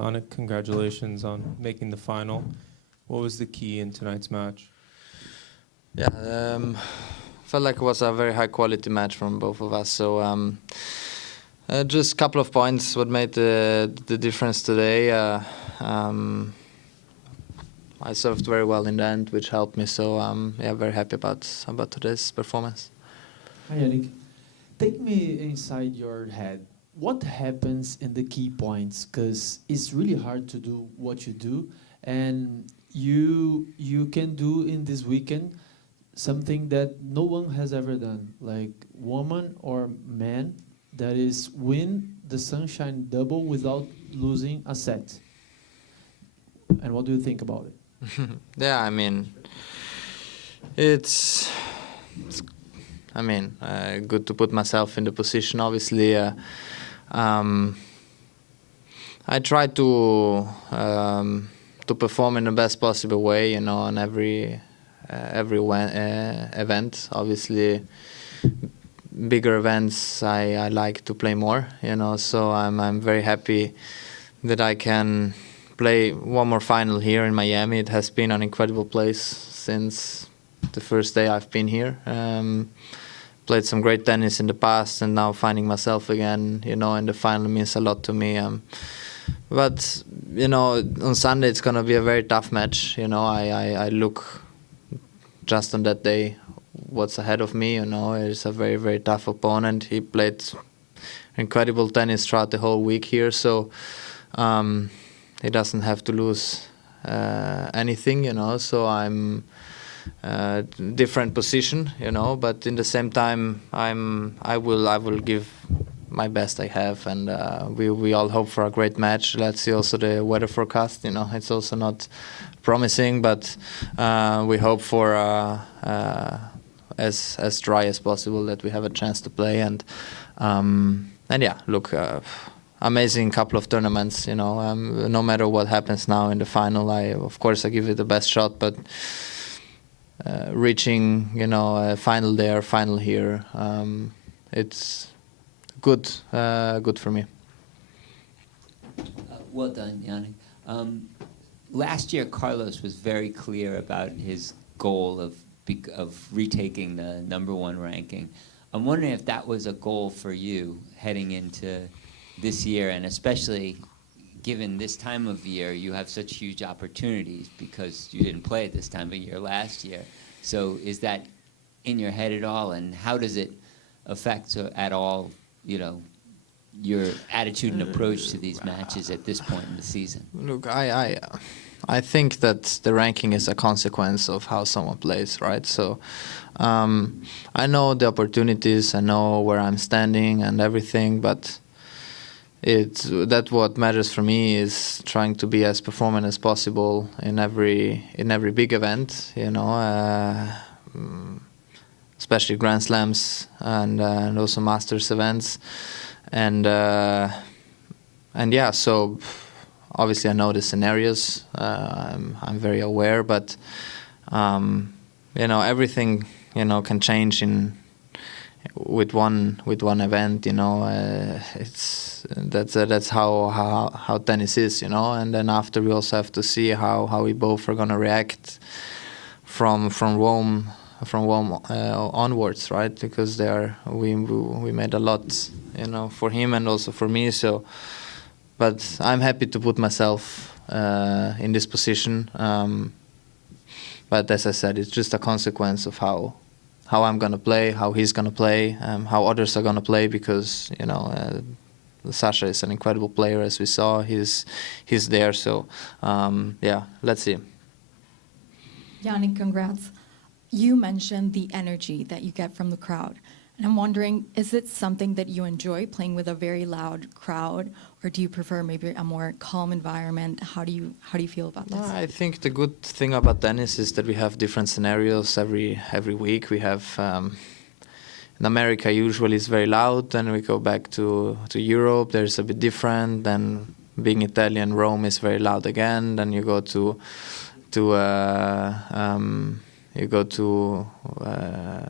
Jannik, congratulations on making the final. What was the key in tonight's match? Yeah, felt like it was a very high quality match from both of us. So just a couple of points what made the difference today. I served very well in the end, which helped me. So yeah, very happy about today's performance. Hi, Jannik. Take me inside your head. What happens in the key points? Because it's really hard to do what you do, and you can do in this weekend something that no one has ever done, like woman or man, that is win the Sunshine Double without losing a set. And what do you think about it? Yeah, I mean, it's good to put myself in the position. Obviously, I try to perform in the best possible way, you know, on every event. Obviously, bigger events I like to play more, you know. So I'm very happy that I can play one more final here in Miami. It has been an incredible place since the first day I've been here. Played some great tennis in the past, and now finding myself again, you know, in the final means a lot to me. But you know, on Sunday it's gonna be a very tough match. You know, I look just on that day what's ahead of me. You know, it's a very, very tough opponent. He played incredible tennis throughout the whole week here, so he doesn't have to lose anything. You know, so I'm different position. You know, but in the same time, I will give my best I have, and we all hope for a great match. Let's see also the weather forecast. You know, it's also not promising, but we hope for as dry as possible, that we have a chance to play. And yeah, look, amazing couple of tournaments. You know, no matter what happens now in the final, of course I give it the best shot, but reaching, you know, a final there, final here, it's good for me. Well done, Jannik. Last year, Carlos was very clear about his goal of retaking the #1 ranking. I'm wondering if that was a goal for you heading into this year, and especially given this time of year, you have such huge opportunities because you didn't play at this time of year last year. So is that in your head at all, and how does it affect at all, you know, your attitude and approach to these matches at this point in the season? Look, I think that the ranking is a consequence of how someone plays, right? So I know the opportunities, I know where I'm standing and everything, but what matters for me is trying to be as performant as possible in every big event, you know, especially Grand Slams and also Masters events, and yeah. So obviously I know the scenarios. I'm very aware, but you know, everything, you know, can change with one event. You know, that's how tennis is. You know, and then after we also have to see how we both are gonna react from Rome onwards, right? Because we made a lot, you know, for him and also for me. So, but I'm happy to put myself in this position. But as I said, it's just a consequence of how I'm gonna play, how he's gonna play, how others are gonna play. Because, you know, Sasha is an incredible player, as we saw. He's there. So yeah, let's see. Jannik, congrats. You mentioned the energy that you get from the crowd. And I'm wondering, is it something that you enjoy, playing with a very loud crowd, or do you prefer maybe a more calm environment? How do you feel about this? I think the good thing about tennis is that we have different scenarios every week. We have in America usually it's very loud, then we go back to Europe, there's a bit different. Then being Italian, Rome is very loud again. Then you go to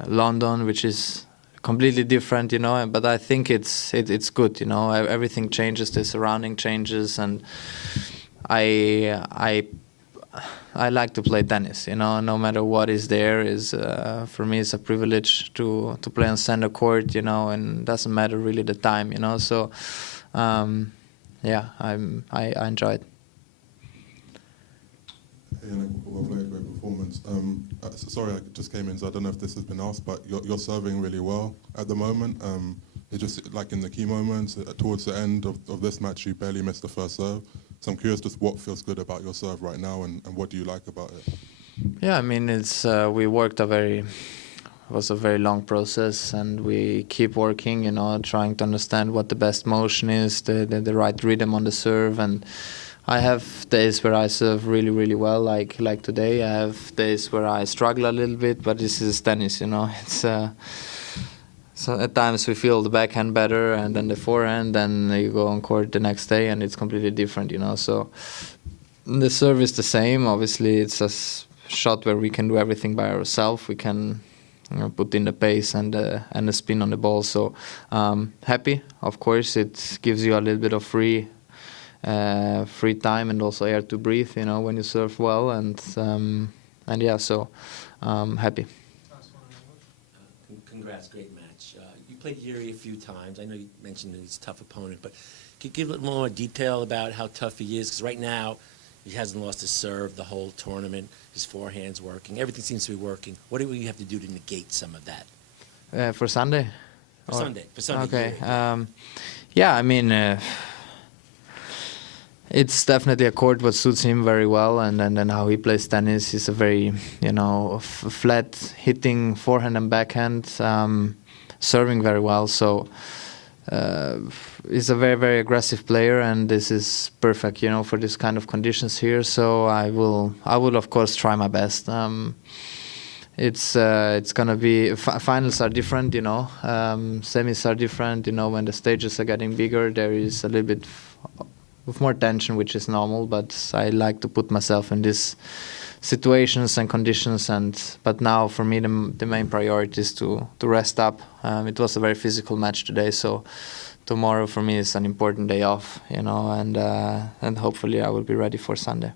London, which is completely different, you know. But I think it's good, you know. Everything changes, the surrounding changes, and I like to play tennis, you know. No matter what is there, is for me it's a privilege to play on center court, you know, and it doesn't matter really the time, you know. So yeah, I enjoy it. Well played, great performance. Sorry, I just came in, so I don't know if this has been asked, but you're serving really well at the moment. It just like in the key moments towards the end of this match, you barely missed the first serve. So I'm curious just what feels good about your serve right now, and what do you like about it? Yeah, I mean, it's we worked it was a very long process, and we keep working, you know, trying to understand what the best motion is, the right rhythm on the serve. And I have days where I serve really, really well, like today. I have days where I struggle a little bit, but this is tennis, you know. It's so at times we feel the backhand better, and then the forehand, then you go on court the next day, and it's completely different, you know. So the serve is the same. Obviously, it's a shot where we can do everything by ourselves. We can, you know, put in the pace and the spin on the ball. So happy, of course. It gives you a little bit of free time and also air to breathe, you know, when you serve well. And yeah, so happy. Congrats, great match. You played Jiri a few times. I know you mentioned that he's a tough opponent, but can you give a little more detail about how tough he is? Because right now, he hasn't lost his serve the whole tournament. His forehand's working. Everything seems to be working. What do we have to do to negate some of that? For Sunday? For Sunday. Okay. Jiri. Yeah, I mean, it's definitely a court what suits him very well, and then how he plays tennis is a very, you know, flat hitting forehand and backhand, serving very well. So he's a very, very aggressive player, and this is perfect, you know, for this kind of conditions here. So I will of course try my best. It's gonna be finals are different, you know. Semis are different, you know. When the stages are getting bigger, there is a little bit with more tension, which is normal. But I like to put myself in these situations and conditions. But now for me, the main priority is to rest up. It was a very physical match today, so tomorrow for me is an important day off, you know, and hopefully I will be ready for Sunday.